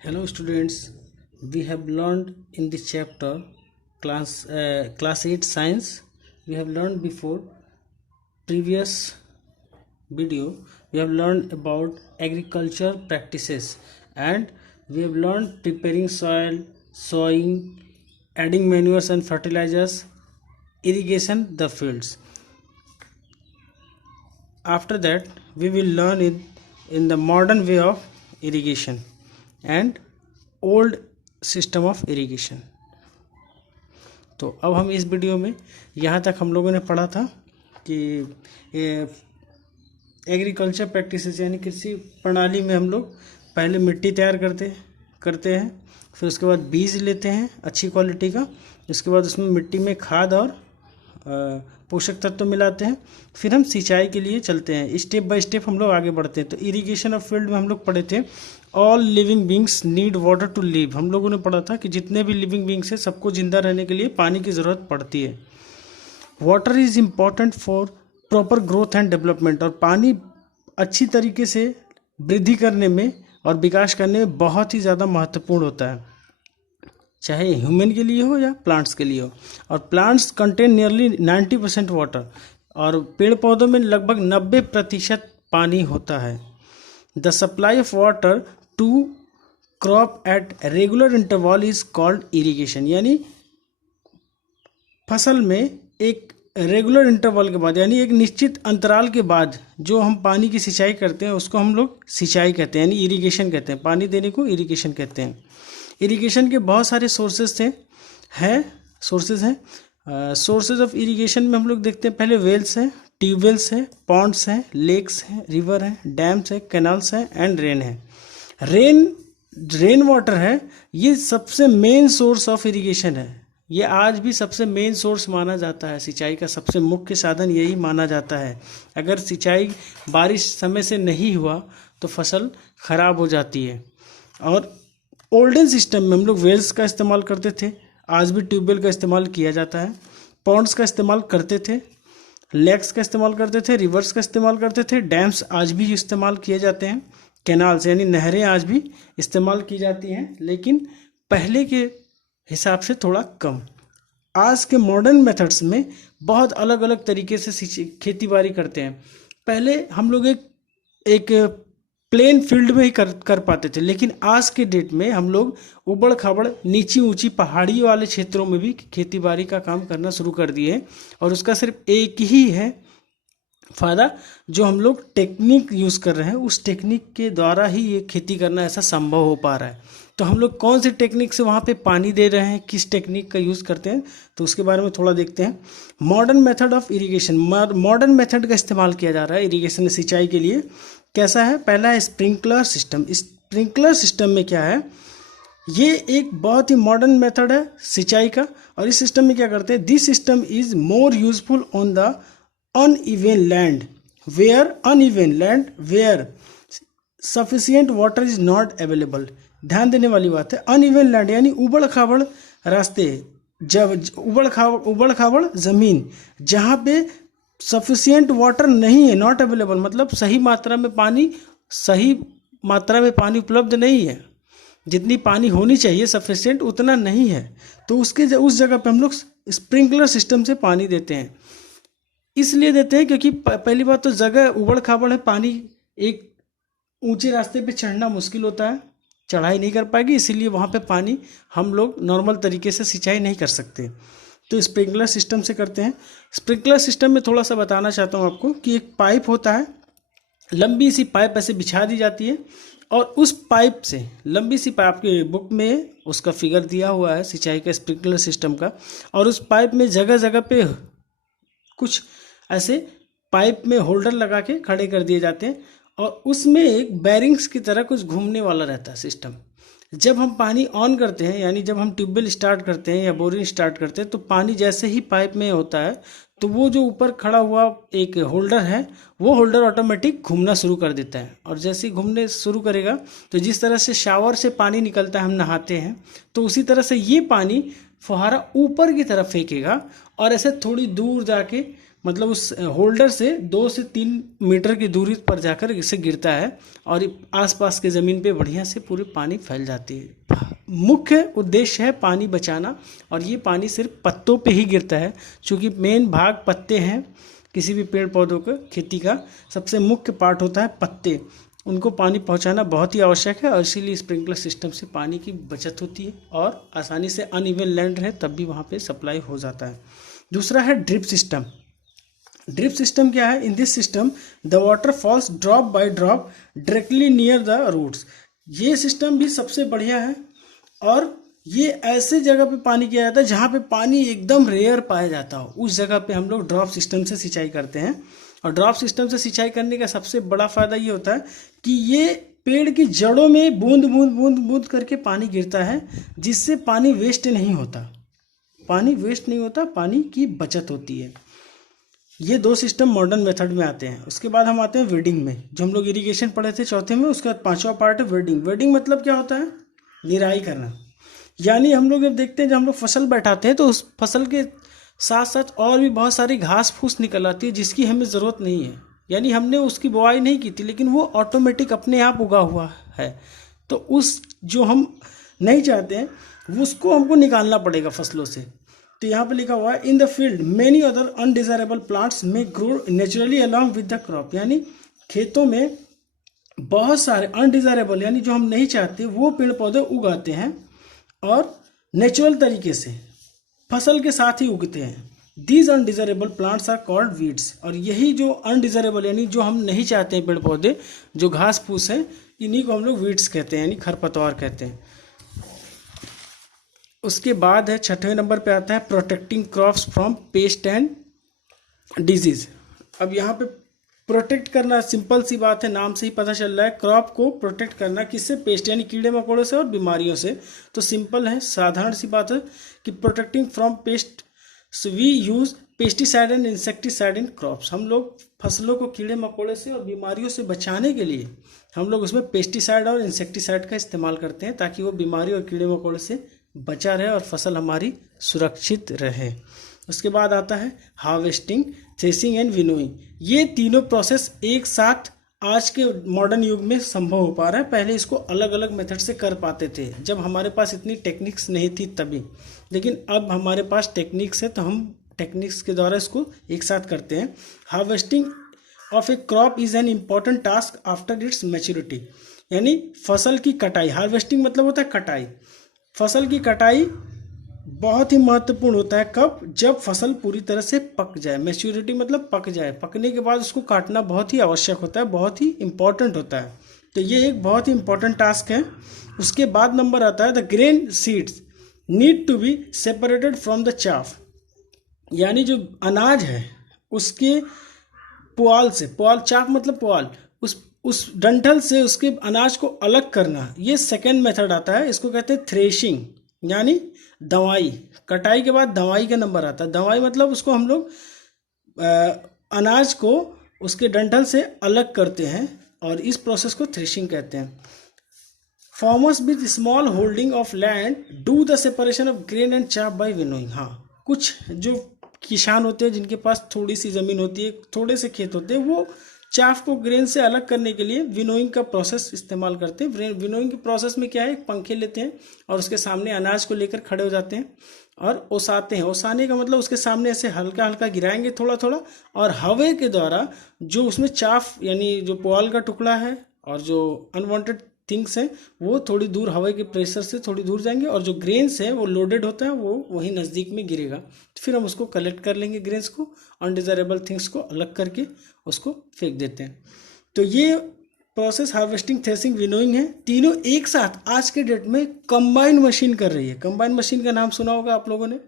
Hello students, we have learned in this chapter class 8 science. We have learned before previous video we have learned about agriculture practices, and we have learned preparing soil, sowing, adding manures and fertilizers, irrigation the fields. After that we will learn it in the modern way of irrigation and old system of irrigation. तो अब हम इस video में यहाँ तक हम लोगों ने पढ़ा था कि एग्रीकल्चर प्रैक्टिसेस यानी कृषि प्रणाली में हम लोग पहले मिट्टी तैयार करते हैं, फिर उसके बाद बीज लेते हैं अच्छी क्वालिटी का, उसके बाद उसमें मिट्टी में खाद और पोषक तत्व मिलाते हैं, फिर हम सिंचाई के लिए चलते हैं। स्टेप बाय स्टेप हम लोग आगे बढ़ते हैं। तो इरिगेशन ऑफ फील्ड में हम लोग पढ़े थे all living beings need water to live. हम लोगों ने पढ़ा था कि जितने भी लिविंग बींग्स हैं सबको जिंदा रहने के लिए पानी की ज़रूरत पड़ती है। Water is important for proper growth and development. और पानी अच्छी तरीके से वृद्धि करने में और विकास करने में बहुत ही ज़्यादा महत्वपूर्ण होता है, चाहे ह्यूमन के लिए हो या प्लांट्स के लिए हो। और प्लांट्स कंटेन नियरली 90% वाटर, और पेड़ पौधों में लगभग 90% पानी होता है। The supply of water to crop at regular interval is called irrigation. यानी फसल में एक रेगुलर इंटरवल के बाद यानी एक निश्चित अंतराल के बाद जो हम पानी की सिंचाई करते हैं उसको हम लोग सिंचाई कहते हैं, यानी इरिगेशन कहते हैं। पानी देने को इरिगेशन कहते हैं। इरिगेशन के बहुत सारे सोर्सेज हैं। सोर्सेज ऑफ इरिगेशन में हम लोग देखते हैं, पहले वेल्स हैं, ट्यूबवेल्स हैं, पॉन्ड्स हैं, लेक्स हैं, रिवर हैं, डैम्स हैं, कैनाल्स हैं एंड रेन है। रेन वाटर है, ये सबसे मेन सोर्स ऑफ इरिगेशन है। ये आज भी सबसे मेन सोर्स माना जाता है, सिंचाई का सबसे मुख्य साधन यही माना जाता है। अगर सिंचाई बारिश समय से नहीं हुआ तो फसल खराब हो जाती है। और ओल्डन सिस्टम में हम लोग वेल्स का इस्तेमाल करते थे, आज भी ट्यूबवेल का इस्तेमाल किया जाता है, पॉन्ड्स का इस्तेमाल करते थे, लेक्स का इस्तेमाल करते थे, रिवर्स का इस्तेमाल करते थे, डैम्स आज भी इस्तेमाल किए जाते हैं, कैनाल्स यानी नहरें आज भी इस्तेमाल की जाती हैं, लेकिन पहले के हिसाब से थोड़ा कम। आज के मॉडर्न मेथड्स में बहुत अलग अलग तरीके से खेती बाड़ी करते हैं। पहले हम लोग एक प्लेन फील्ड में ही कर पाते थे, लेकिन आज के डेट में हम लोग उबड़ खाबड़ नीची ऊंची पहाड़ी वाले क्षेत्रों में भी खेती बाड़ी का काम करना शुरू कर दिए हैं। और उसका सिर्फ एक ही है फ़ायदा, जो हम लोग टेक्निक यूज़ कर रहे हैं, उस टेक्निक के द्वारा ही ये खेती करना ऐसा संभव हो पा रहा है। तो हम लोग कौन सी टेक्निक से वहाँ पे पानी दे रहे हैं, किस टेक्निक का यूज़ करते हैं, तो उसके बारे में थोड़ा देखते हैं। Modern method of irrigation, modern method का इस्तेमाल किया जा रहा है इरिगेशन सिंचाई के लिए। कैसा है? पहला है स्प्रिंकलर सिस्टम। स्प्रिंकलर सिस्टम में क्या है, ये एक बहुत ही मॉडर्न मेथड है सिंचाई का। और इस सिस्टम में क्या करते हैं, this system is more useful on the uneven land where sufficient water is not available। ध्यान देने वाली बात है, अनइवन लैंड यानी उबड़ खाबड़ रास्ते, जब उबड़ खाबड़ ज़मीन जहाँ पे सफिशियंट वाटर नहीं है, नॉट अवेलेबल मतलब सही मात्रा में पानी उपलब्ध नहीं है, जितनी पानी होनी चाहिए सफिशियंट उतना नहीं है, तो उस जगह पे हम लोग स्प्रिंकलर सिस्टम से पानी देते हैं। इसलिए देते हैं क्योंकि पहली बात तो जगह उबड़ खाबड़ है, पानी एक ऊंचे रास्ते पे चढ़ना मुश्किल होता है, चढ़ाई नहीं कर पाएगी, इसीलिए वहाँ पे पानी हम लोग नॉर्मल तरीके से सिंचाई नहीं कर सकते, तो स्प्रिंकलर सिस्टम से करते हैं। स्प्रिंकलर सिस्टम में थोड़ा सा बताना चाहता हूँ आपको कि एक पाइप होता है, लंबी सी पाइप ऐसे बिछा दी जाती है, और उस पाइप से लंबी सी पाइप, आपके बुक में उसका फिगर दिया हुआ है सिंचाई का स्प्रिंकलर सिस्टम का, और उस पाइप में जगह जगह पे कुछ ऐसे पाइप में होल्डर लगा के खड़े कर दिए जाते हैं, और उसमें एक बैरिंग्स की तरह कुछ घूमने वाला रहता है सिस्टम। जब हम पानी ऑन करते हैं, यानी जब हम ट्यूबवेल स्टार्ट करते हैं या बोरिंग स्टार्ट करते हैं, तो पानी जैसे ही पाइप में होता है तो वो जो ऊपर खड़ा हुआ एक होल्डर है, वो होल्डर ऑटोमेटिक घूमना शुरू कर देता है। और जैसे ही घूमने शुरू करेगा तो जिस तरह से शावर से पानी निकलता है, हम नहाते हैं, तो उसी तरह से ये पानी फुहारा ऊपर की तरफ फेंकेगा और ऐसे थोड़ी दूर जाके मतलब उस होल्डर से 2 से 3 मीटर की दूरी पर जाकर इसे गिरता है और आसपास के ज़मीन पे बढ़िया से पूरी पानी फैल जाती है। मुख्य उद्देश्य है पानी बचाना, और ये पानी सिर्फ पत्तों पे ही गिरता है, क्योंकि मेन भाग पत्ते हैं। किसी भी पेड़ पौधों का खेती का सबसे मुख्य पार्ट होता है पत्ते, उनको पानी पहुंचाना बहुत ही आवश्यक है, और इसीलिए स्प्रिंकलर सिस्टम से पानी की बचत होती है और आसानी से अनइवन लैंड रहे तब भी वहाँ पे सप्लाई हो जाता है। दूसरा है ड्रिप सिस्टम। ड्रिप सिस्टम क्या है? In this system the water falls drop by drop directly near the roots. ये सिस्टम भी सबसे बढ़िया है, और ये ऐसे जगह पे पानी किया जाता है जहाँ पे पानी एकदम रेयर पाया जाता हो, उस जगह पे हम लोग ड्रॉप सिस्टम से सिंचाई करते हैं। और ड्रॉप सिस्टम से सिंचाई करने का सबसे बड़ा फायदा ये होता है कि ये पेड़ की जड़ों में बूंद बूंद बूंद बूंद करके पानी गिरता है, जिससे पानी वेस्ट नहीं होता। पानी वेस्ट नहीं होता, पानी की बचत होती है। ये 2 सिस्टम मॉडर्न मेथड में आते हैं। उसके बाद हम आते हैं वेडिंग में, जो हम लोग इरिगेशन पढ़े थे चौथे में, उसका 5वां पार्ट है वेडिंग। वेडिंग मतलब क्या होता है? निराई करना। यानी हम लोग जब देखते हैं, जब हम लोग फसल बैठाते हैं तो उस फसल के साथ साथ और भी बहुत सारी घास फूस निकल आती है जिसकी हमें ज़रूरत नहीं है। यानी हमने उसकी बुआई नहीं की थी, लेकिन वो ऑटोमेटिक अपने आप उगा हुआ है। तो उस जो हम नहीं चाहते हैं उसको हमको निकालना पड़ेगा फसलों से। तो यहाँ पे लिखा हुआ है in the field many other undesirable plants may grow naturally along with the crop. यानी खेतों में बहुत सारे अनडिजायरेबल यानी जो हम नहीं चाहते वो पेड़ पौधे उगाते हैं, और नेचुरल तरीके से फसल के साथ ही उगते हैं। These undesirable plants are called weeds. और यही जो अनडिजायरेबल यानी जो हम नहीं चाहते हैं पेड़ पौधे, जो घास फूस है, इन्हीं को हम लोग वीड्स कहते हैं, यानी खरपतवार कहते हैं। उसके बाद है 6वें नंबर पे आता है protecting crops from paste and disease. अब यहाँ पे प्रोटेक्ट करना सिंपल सी बात है, नाम से ही पता चल रहा है। क्रॉप को प्रोटेक्ट करना किससे? पेस्ट यानी कीड़े मकोड़ों से और बीमारियों से। तो सिंपल है, साधारण सी बात है कि protecting from pest we use pesticide and insecticide in crops. हम लोग फसलों को कीड़े मकोड़े से और बीमारियों से बचाने के लिए हम लोग उसमें पेस्टिसाइड और इंसेक्टिसाइड का इस्तेमाल करते हैं, ताकि वो बीमारी और कीड़े मकोड़े से बचा रहे और फसल हमारी सुरक्षित रहे। उसके बाद आता है हार्वेस्टिंग, थ्रेसिंग एंड विनोइंग। ये तीनों प्रोसेस एक साथ आज के मॉडर्न युग में संभव हो पा रहा है। पहले इसको अलग अलग मेथड से कर पाते थे जब हमारे पास इतनी टेक्निक्स नहीं थी तभी, लेकिन अब हमारे पास टेक्निक्स है तो हम टेक्निक्स के द्वारा इसको एक साथ करते हैं। Harvesting of A crop is an important task after it's maturity. यानी फसल की कटाई, हार्वेस्टिंग मतलब होता है कटाई। फसल की कटाई बहुत ही महत्वपूर्ण होता है। कब? जब फसल पूरी तरह से पक जाए। मैच्योरिटी मतलब पक जाए। पकने के बाद उसको काटना बहुत ही आवश्यक होता है, बहुत ही इंपॉर्टेंट होता है। तो ये एक बहुत ही इंपॉर्टेंट टास्क है। उसके बाद नंबर आता है the grain seeds need to be separated from the chaff. यानी जो अनाज है उसके पुआल से, पुआल चाफ मतलब पुआल, उस डंठल से उसके अनाज को अलग करना, ये सेकेंड मेथड आता है। इसको कहते हैं थ्रेशिंग, यानी दवाई। कटाई के बाद दवाई का नंबर आता है। दवाई मतलब उसको हम लोग अनाज को उसके डंठल से अलग करते हैं, और इस प्रोसेस को थ्रेशिंग कहते हैं। Farmers with small holding of land do the separation of grain and chaff by winnowing. हाँ, कुछ जो किसान होते हैं जिनके पास थोड़ी सी ज़मीन होती है, थोड़े से खेत होते हैं, वो चाफ को ग्रेन से अलग करने के लिए विनोइंग का प्रोसेस इस्तेमाल करते हैं। विनोइंग के प्रोसेस में क्या है, एक पंखे लेते हैं और उसके सामने अनाज को लेकर खड़े हो जाते हैं और ओसाते हैं। ओसाने का मतलब उसके सामने ऐसे हल्का हल्का गिराएंगे थोड़ा थोड़ा, और हवा के द्वारा जो उसमें चाफ यानी जो पुआल का टुकड़ा है और जो अनवांटेड थिंग्स हैं वो थोड़ी दूर हवा के प्रेशर से थोड़ी दूर जाएंगे, और जो ग्रेन्स है वो लोडेड होता है, वो वहीं नज़दीक में गिरेगा। फिर हम उसको कलेक्ट कर लेंगे, ग्रेन्स को, अनडिजायरेबल थिंग्स को अलग करके उसको फेंक देते हैं। तो ये प्रोसेस हार्वेस्टिंग, थ्रेसिंग, विनोइंग है, तीनों एक साथ आज के डेट में कंबाइन मशीन कर रही है। कंबाइन मशीन का नाम सुना होगा आप लोगों ने।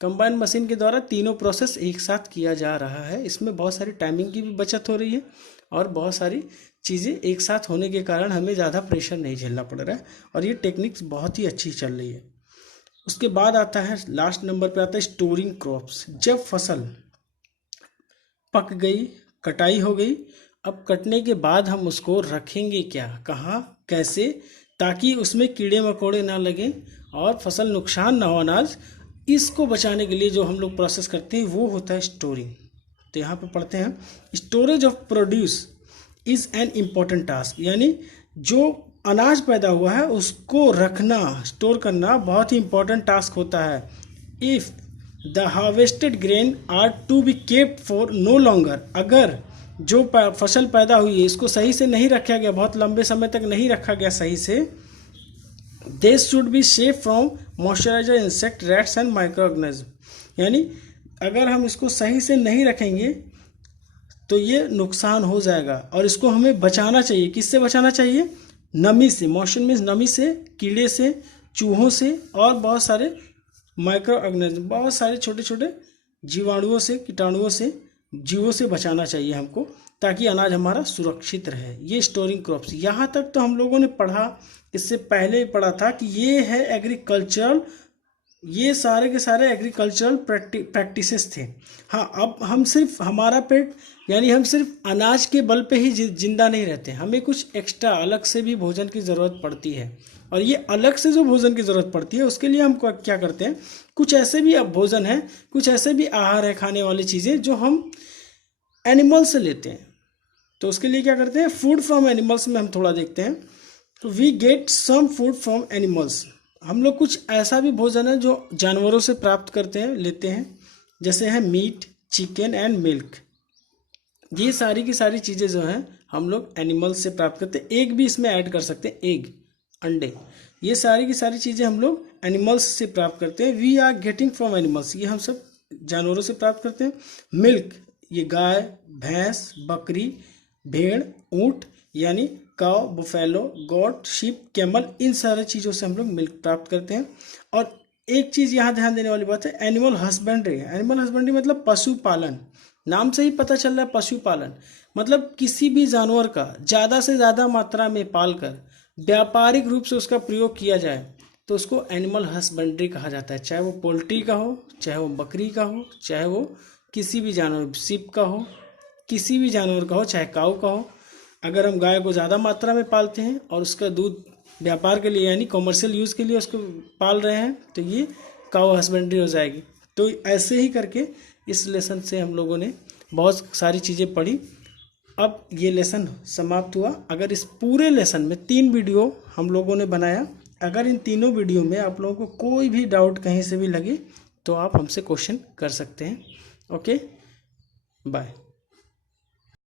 कंबाइन मशीन के द्वारा तीनों प्रोसेस एक साथ किया जा रहा है। इसमें बहुत सारी टाइमिंग की भी बचत हो रही है और बहुत सारी चीज़ें एक साथ होने के कारण हमें ज़्यादा प्रेशर नहीं झेलना पड़ रहा है, और ये टेक्निक्स बहुत ही अच्छी चल रही है। उसके बाद आता है, लास्ट नंबर पे आता है स्टोरिंग क्रॉप्स। जब फसल पक गई, कटाई हो गई, अब कटने के बाद हम उसको रखेंगे क्या, कहाँ, कैसे, ताकि उसमें कीड़े मकोड़े ना लगें और फसल नुकसान ना हो अनाज। इसको बचाने के लिए जो हम लोग प्रोसेस करते हैं वो होता है स्टोरिंग। तो यहाँ पे पढ़ते हैं, storage of produce is an important task, यानी जो अनाज पैदा हुआ है उसको रखना, स्टोर करना बहुत ही इम्पॉर्टेंट टास्क होता है। If the harvested grain are to be kept for no longer, अगर जो फसल पैदा हुई है इसको सही से नहीं रखा गया, बहुत लंबे समय तक नहीं रखा गया सही से, they should be safe from moisturiser, insect, rats and micro organism, यानी अगर हम इसको सही से नहीं रखेंगे तो ये नुकसान हो जाएगा और इसको हमें बचाना चाहिए। किससे बचाना चाहिए? नमी से। मॉइस्चर मीन्स नमी से, कीड़े से, चूहों से और बहुत सारे माइक्रो ऑर्गेनिज्म, बहुत सारे छोटे छोटे जीवाणुओं से, कीटाणुओं से, जीवों से बचाना चाहिए हमको, ताकि अनाज हमारा सुरक्षित रहे। ये स्टोरिंग क्रॉप्स, यहाँ तक तो हम लोगों ने पढ़ा, इससे पहले ही पढ़ा था कि ये है एग्रीकल्चरल, ये सारे के सारे एग्रीकल्चरल प्रैक्टिसेस थे। हाँ, अब हम सिर्फ हमारा पेट, यानी हम सिर्फ अनाज के बल पे ही जिंदा नहीं रहते, हमें कुछ एक्स्ट्रा अलग से भी भोजन की ज़रूरत पड़ती है। और ये अलग से जो भोजन की ज़रूरत पड़ती है उसके लिए हम क्या करते हैं, कुछ ऐसे भी अब भोजन है, कुछ ऐसे भी आहार है, खाने वाली चीज़ें जो हम एनिमल से लेते हैं। तो उसके लिए क्या करते हैं, फूड फ्रॉम एनिमल्स में हम थोड़ा देखते हैं। तो we get some food from animals, हम लोग कुछ ऐसा भी भोजन है जो जानवरों से प्राप्त करते हैं, लेते हैं, जैसे है मीट, चिकन एंड मिल्क। ये सारी की सारी चीज़ें जो हैं हम लोग एनिमल्स से प्राप्त करते हैं। एग भी इसमें ऐड कर सकते हैं, एग, अंडे, ये सारी की सारी चीज़ें हम लोग एनिमल्स से प्राप्त करते हैं। We are getting from animals, ये हम सब जानवरों से प्राप्त करते हैं। मिल्क, ये गाय, भैंस, बकरी, भेड़, ऊँट, यानी काव, बुफेलो, गोट, शीप, कैमल, इन सारी चीज़ों से हम लोग मिल्क प्राप्त करते हैं। और एक चीज़ यहाँ ध्यान देने वाली बात है, एनिमल हस्बेंड्री। एनिमल हस्बेंड्री मतलब पशुपालन, नाम से ही पता चल रहा है पशुपालन, मतलब किसी भी जानवर का ज़्यादा से ज़्यादा मात्रा में पालकर व्यापारिक रूप से उसका प्रयोग किया जाए तो उसको एनिमल हस्बेंड्री कहा जाता है। चाहे वो पोल्ट्री का हो, चाहे वो बकरी का हो, चाहे वो किसी भी जानवर, सीप का हो, किसी भी जानवर का हो, चाहे काऊ का हो। अगर हम गाय को ज़्यादा मात्रा में पालते हैं और उसका दूध व्यापार के लिए यानी कॉमर्शियल यूज़ के लिए उसको पाल रहे हैं तो ये काऊ हस्बेंड्री हो जाएगी। तो ऐसे ही करके इस लेसन से हम लोगों ने बहुत सारी चीज़ें पढ़ी। अब ये लेसन समाप्त हुआ। अगर इस पूरे लेसन में 3 वीडियो हम लोगों ने बनाया, अगर इन तीनों वीडियो में आप लोगों को कोई भी डाउट कहीं से भी लगे तो आप हमसे क्वेश्चन कर सकते हैं। Okay, bye.